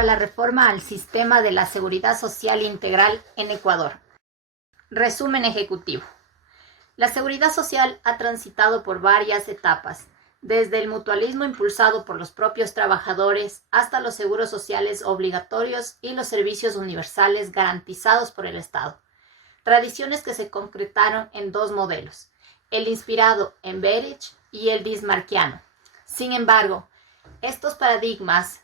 para la reforma al sistema de la seguridad social integral en Ecuador. Resumen ejecutivo. La seguridad social ha transitado por varias etapas, desde el mutualismo impulsado por los propios trabajadores hasta los seguros sociales obligatorios y los servicios universales garantizados por el Estado. Tradiciones que se concretaron en dos modelos, el inspirado en Beveridge y el bismarckiano. Sin embargo, estos paradigmas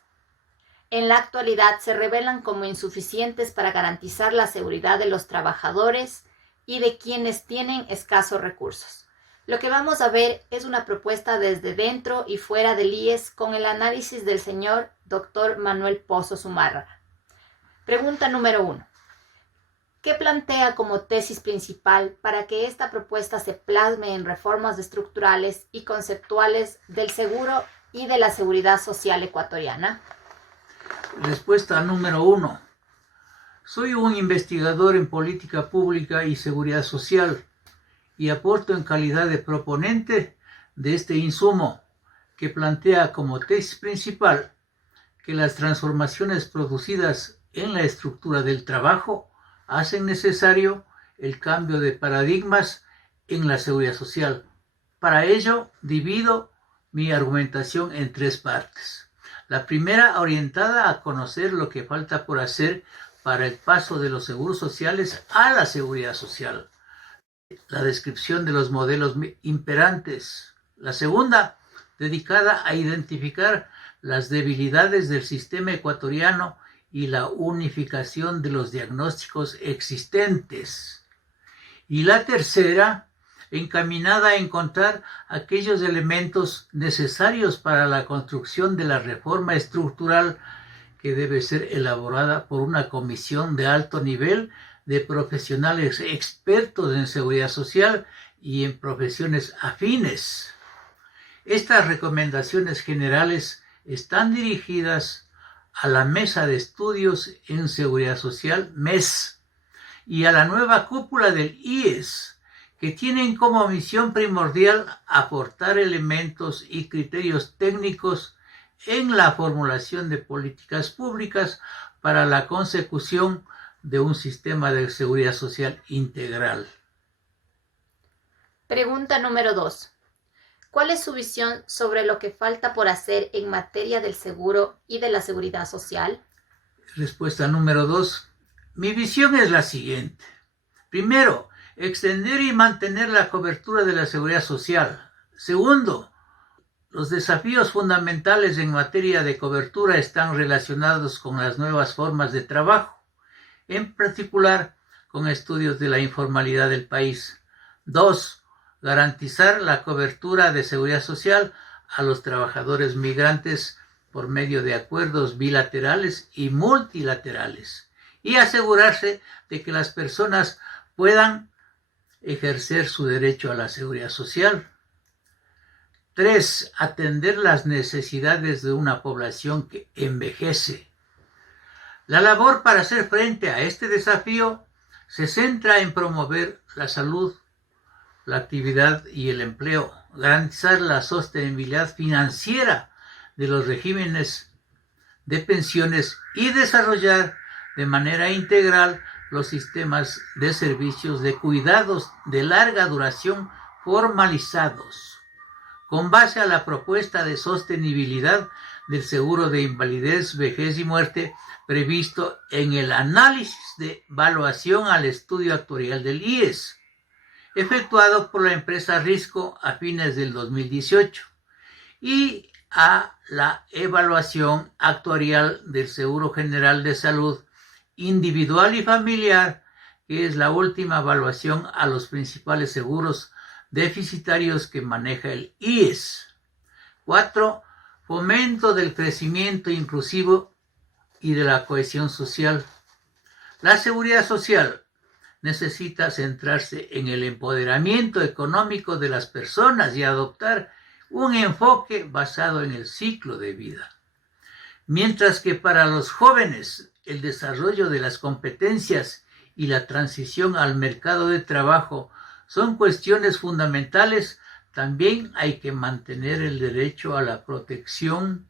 en la actualidad se revelan como insuficientes para garantizar la seguridad de los trabajadores y de quienes tienen escasos recursos. Lo que vamos a ver es una propuesta desde dentro y fuera del IES con el análisis del señor Dr. Manuel Pozo Zumárraga. Pregunta número 1. ¿Qué plantea como tesis principal para que esta propuesta se plasme en reformas estructurales y conceptuales del seguro y de la seguridad social ecuatoriana? Respuesta número 1. Soy un investigador en política pública y seguridad social y aporto en calidad de proponente de este insumo que plantea como tesis principal que las transformaciones producidas en la estructura del trabajo hacen necesario el cambio de paradigmas en la seguridad social. Para ello, divido mi argumentación en tres partes. La primera, orientada a conocer lo que falta por hacer para el paso de los seguros sociales a la seguridad social. La descripción de los modelos imperantes. La segunda, dedicada a identificar las debilidades del sistema ecuatoriano y la unificación de los diagnósticos existentes. Y la tercera, encaminada a encontrar aquellos elementos necesarios para la construcción de la reforma estructural que debe ser elaborada por una comisión de alto nivel de profesionales expertos en seguridad social y en profesiones afines. Estas recomendaciones generales están dirigidas a la Mesa de Estudios en Seguridad Social, MES, y a la nueva cúpula del IES, que tienen como misión primordial aportar elementos y criterios técnicos en la formulación de políticas públicas para la consecución de un sistema de seguridad social integral. Pregunta número 2. ¿Cuál es su visión sobre lo que falta por hacer en materia del seguro y de la seguridad social? Respuesta número 2. Mi visión es la siguiente. Primero, extender y mantener la cobertura de la seguridad social. Segundo, los desafíos fundamentales en materia de cobertura están relacionados con las nuevas formas de trabajo, en particular con estudios de la informalidad del país. 2. Garantizar la cobertura de seguridad social a los trabajadores migrantes por medio de acuerdos bilaterales y multilaterales y asegurarse de que las personas puedan ejercer su derecho a la seguridad social. 3. Atender las necesidades de una población que envejece. La labor para hacer frente a este desafío se centra en promover la salud, la actividad y el empleo, garantizar la sostenibilidad financiera de los regímenes de pensiones y desarrollar de manera integral los sistemas de servicios de cuidados de larga duración formalizados, con base a la propuesta de sostenibilidad del seguro de invalidez, vejez y muerte previsto en el análisis de evaluación al estudio actuarial del IES, efectuado por la empresa Risco a fines del 2018, y a la evaluación actuarial del Seguro General de Salud individual y familiar, que es la última evaluación a los principales seguros deficitarios que maneja el IES. 4. Fomento del crecimiento inclusivo y de la cohesión social. La seguridad social necesita centrarse en el empoderamiento económico de las personas y adoptar un enfoque basado en el ciclo de vida. Mientras que para los jóvenes el desarrollo de las competencias y la transición al mercado de trabajo son cuestiones fundamentales, también hay que mantener el derecho a la protección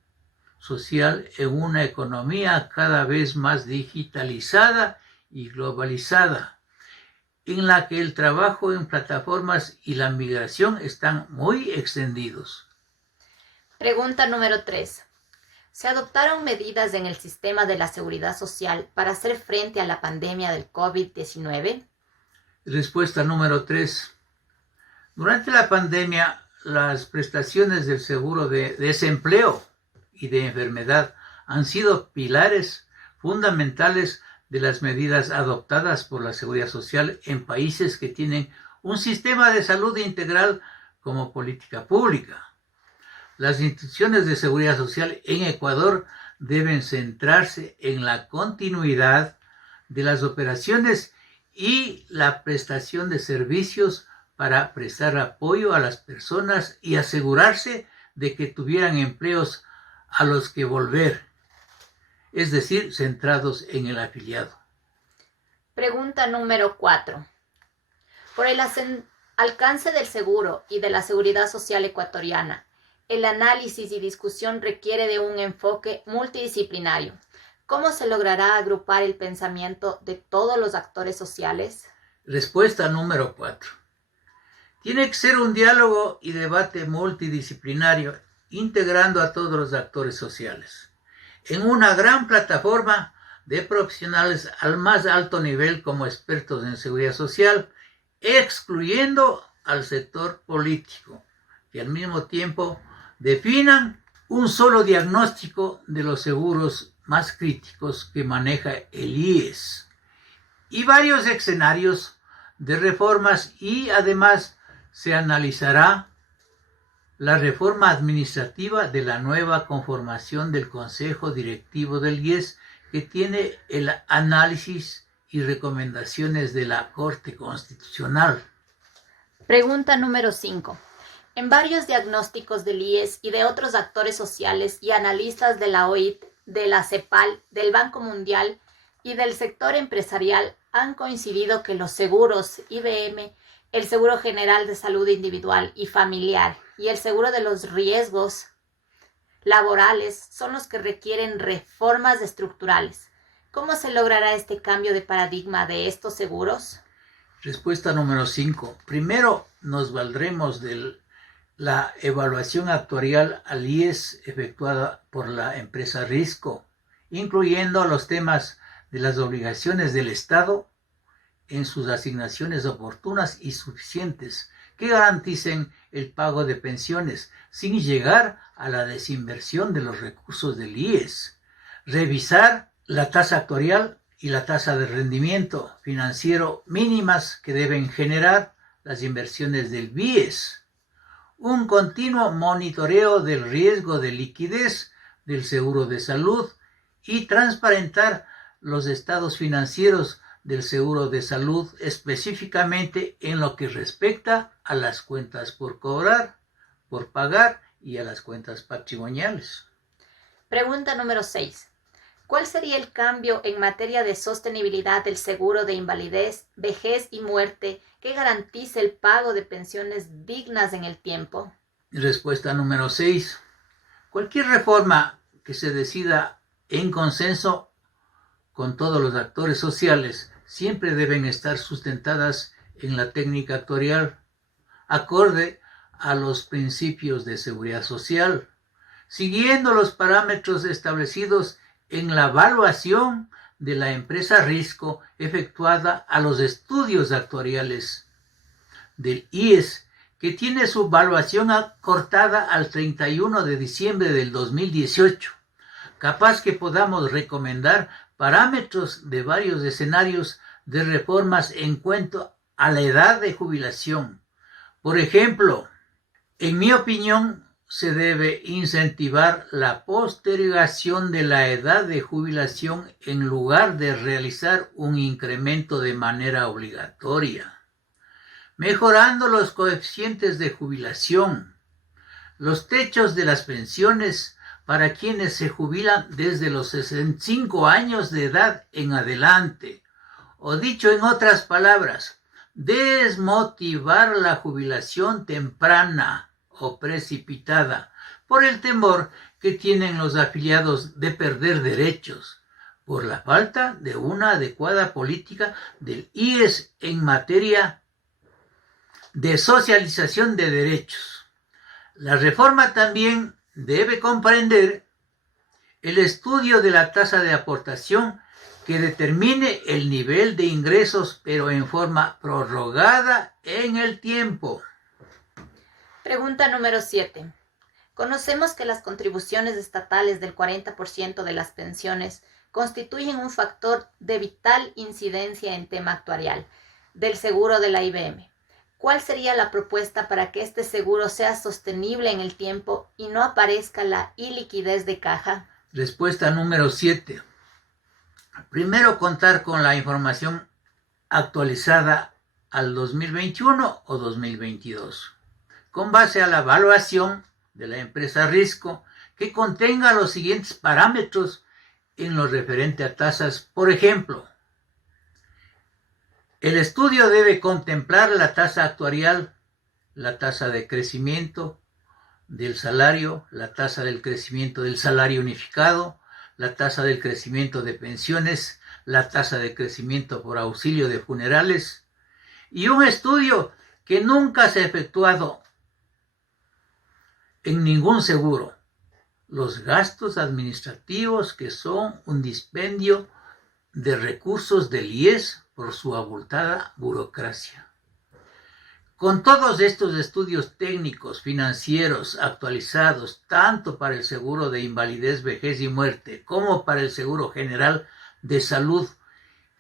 social en una economía cada vez más digitalizada y globalizada, en la que el trabajo en plataformas y la migración están muy extendidos. Pregunta número 3. ¿Se adoptaron medidas en el sistema de la seguridad social para hacer frente a la pandemia del COVID-19? Respuesta número 3. Durante la pandemia, las prestaciones del seguro de desempleo y de enfermedad han sido pilares fundamentales de las medidas adoptadas por la Seguridad Social en países que tienen un sistema de salud integral como política pública. Las instituciones de seguridad social en Ecuador deben centrarse en la continuidad de las operaciones y la prestación de servicios para prestar apoyo a las personas y asegurarse de que tuvieran empleos a los que volver, es decir, centrados en el afiliado. Pregunta número 4. Por el alcance del seguro y de la seguridad social ecuatoriana, el análisis y discusión requiere de un enfoque multidisciplinario. ¿Cómo se logrará agrupar el pensamiento de todos los actores sociales? Respuesta número 4. Tiene que ser un diálogo y debate multidisciplinario, integrando a todos los actores sociales, en una gran plataforma de profesionales al más alto nivel como expertos en seguridad social, excluyendo al sector político, que al mismo tiempo definan un solo diagnóstico de los seguros más críticos que maneja el IES y varios escenarios de reformas, y además se analizará la reforma administrativa de la nueva conformación del Consejo Directivo del IES, que tiene el análisis y recomendaciones de la Corte Constitucional. Pregunta número 5. En varios diagnósticos del IES y de otros actores sociales y analistas de la OIT, de la CEPAL, del Banco Mundial y del sector empresarial han coincidido que los seguros IBM, el Seguro General de Salud Individual y Familiar y el Seguro de los Riesgos Laborales son los que requieren reformas estructurales. ¿Cómo se logrará este cambio de paradigma de estos seguros? Respuesta número 5. Primero nos valdremos de la evaluación actuarial al IES efectuada por la empresa Risco, incluyendo los temas de las obligaciones del Estado en sus asignaciones oportunas y suficientes que garanticen el pago de pensiones sin llegar a la desinversión de los recursos del IES. Revisar la tasa actuarial y la tasa de rendimiento financiero mínimas que deben generar las inversiones del BIES. Un continuo monitoreo del riesgo de liquidez del seguro de salud y transparentar los estados financieros del seguro de salud, específicamente en lo que respecta a las cuentas por cobrar, por pagar y a las cuentas patrimoniales. Pregunta número 6. ¿Cuál sería el cambio en materia de sostenibilidad del seguro de invalidez, vejez y muerte que garantice el pago de pensiones dignas en el tiempo? Respuesta número 6. Cualquier reforma que se decida en consenso con todos los actores sociales siempre deben estar sustentadas en la técnica actuarial, acorde a los principios de seguridad social, siguiendo los parámetros establecidos en la evaluación de la empresa Risco efectuada a los estudios actuariales del IES, que tiene su evaluación acortada al 31 de diciembre del 2018. Capaz que podamos recomendar parámetros de varios escenarios de reformas en cuanto a la edad de jubilación. Por ejemplo, en mi opinión, se debe incentivar la postergación de la edad de jubilación en lugar de realizar un incremento de manera obligatoria, mejorando los coeficientes de jubilación, los techos de las pensiones para quienes se jubilan desde los 65 años de edad en adelante, o dicho en otras palabras, desmotivar la jubilación temprana o precipitada por el temor que tienen los afiliados de perder derechos, por la falta de una adecuada política del IES en materia de socialización de derechos. La reforma también debe comprender el estudio de la tasa de aportación que determine el nivel de ingresos, pero en forma prorrogada en el tiempo. Pregunta número 7. Conocemos que las contribuciones estatales del 40% de las pensiones constituyen un factor de vital incidencia en tema actuarial del seguro de la IBM. ¿Cuál sería la propuesta para que este seguro sea sostenible en el tiempo y no aparezca la iliquidez de caja? Respuesta número 7. Primero, contar con la información actualizada al 2021 o 2022, con base a la evaluación de la empresa Risco, que contenga los siguientes parámetros en lo referente a tasas. Por ejemplo, el estudio debe contemplar la tasa actuarial, la tasa de crecimiento del salario, la tasa del crecimiento del salario unificado, la tasa del crecimiento de pensiones, la tasa de crecimiento por auxilio de funerales, y un estudio que nunca se ha efectuado en ningún seguro: los gastos administrativos, que son un dispendio de recursos del IES por su abultada burocracia. Con todos estos estudios técnicos financieros actualizados, tanto para el seguro de invalidez, vejez y muerte, como para el seguro general de salud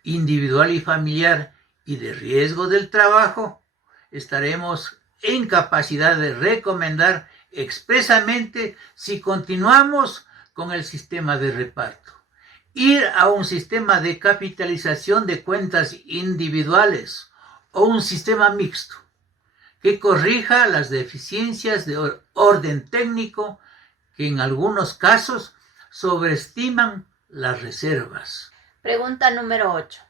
individual y familiar y de riesgo del trabajo, estaremos en capacidad de recomendar expresamente si continuamos con el sistema de reparto, ir a un sistema de capitalización de cuentas individuales o un sistema mixto que corrija las deficiencias de orden técnico que en algunos casos sobreestiman las reservas. Pregunta número 8.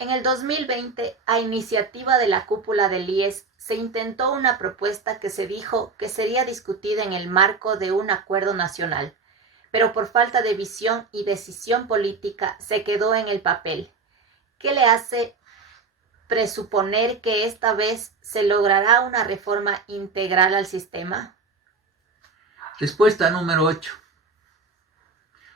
En el 2020, a iniciativa de la cúpula del IES, se intentó una propuesta que se dijo que sería discutida en el marco de un acuerdo nacional, pero por falta de visión y decisión política se quedó en el papel. ¿Qué le hace presuponer que esta vez se logrará una reforma integral al sistema? Respuesta número 8.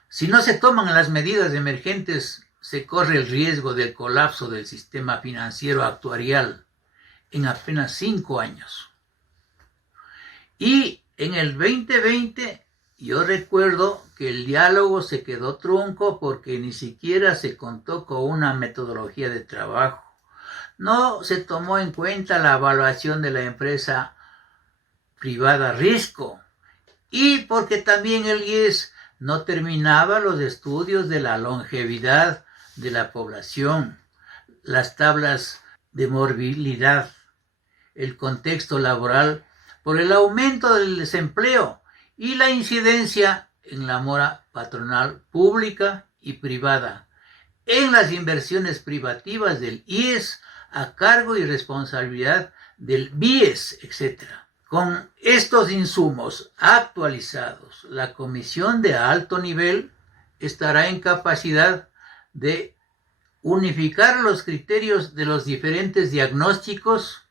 Si no se toman las medidas emergentes, se corre el riesgo del colapso del sistema financiero actuarial en apenas 5 años. Y en el 2020 yo recuerdo que el diálogo se quedó trunco porque ni siquiera se contó con una metodología de trabajo. No se tomó en cuenta la evaluación de la empresa privada Risco, y porque también el IES no terminaba los estudios de la longevidad de la población, las tablas de morbilidad, el contexto laboral por el aumento del desempleo y la incidencia en la mora patronal pública y privada, en las inversiones privativas del IES a cargo y responsabilidad del BIES, etc. Con estos insumos actualizados, la comisión de alto nivel estará en capacidad de unificar los criterios de los diferentes diagnósticos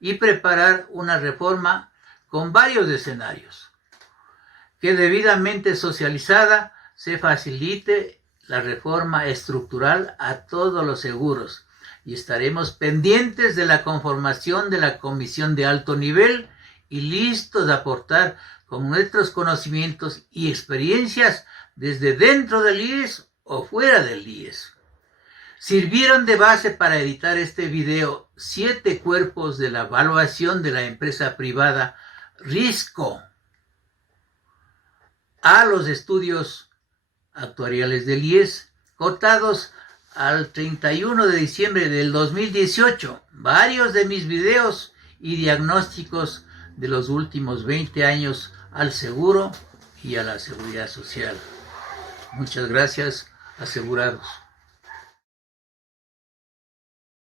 y preparar una reforma con varios escenarios, que debidamente socializada se facilite la reforma estructural a todos los seguros, y estaremos pendientes de la conformación de la comisión de alto nivel y listos a aportar con nuestros conocimientos y experiencias desde dentro del IES o fuera del IES. Sirvieron de base para editar este video 7 cuerpos de la evaluación de la empresa privada Risco a los estudios actuariales del IES, cortados al 31 de diciembre del 2018, varios de mis videos y diagnósticos de los últimos 20 años al seguro y a la seguridad social. Muchas gracias, asegurados.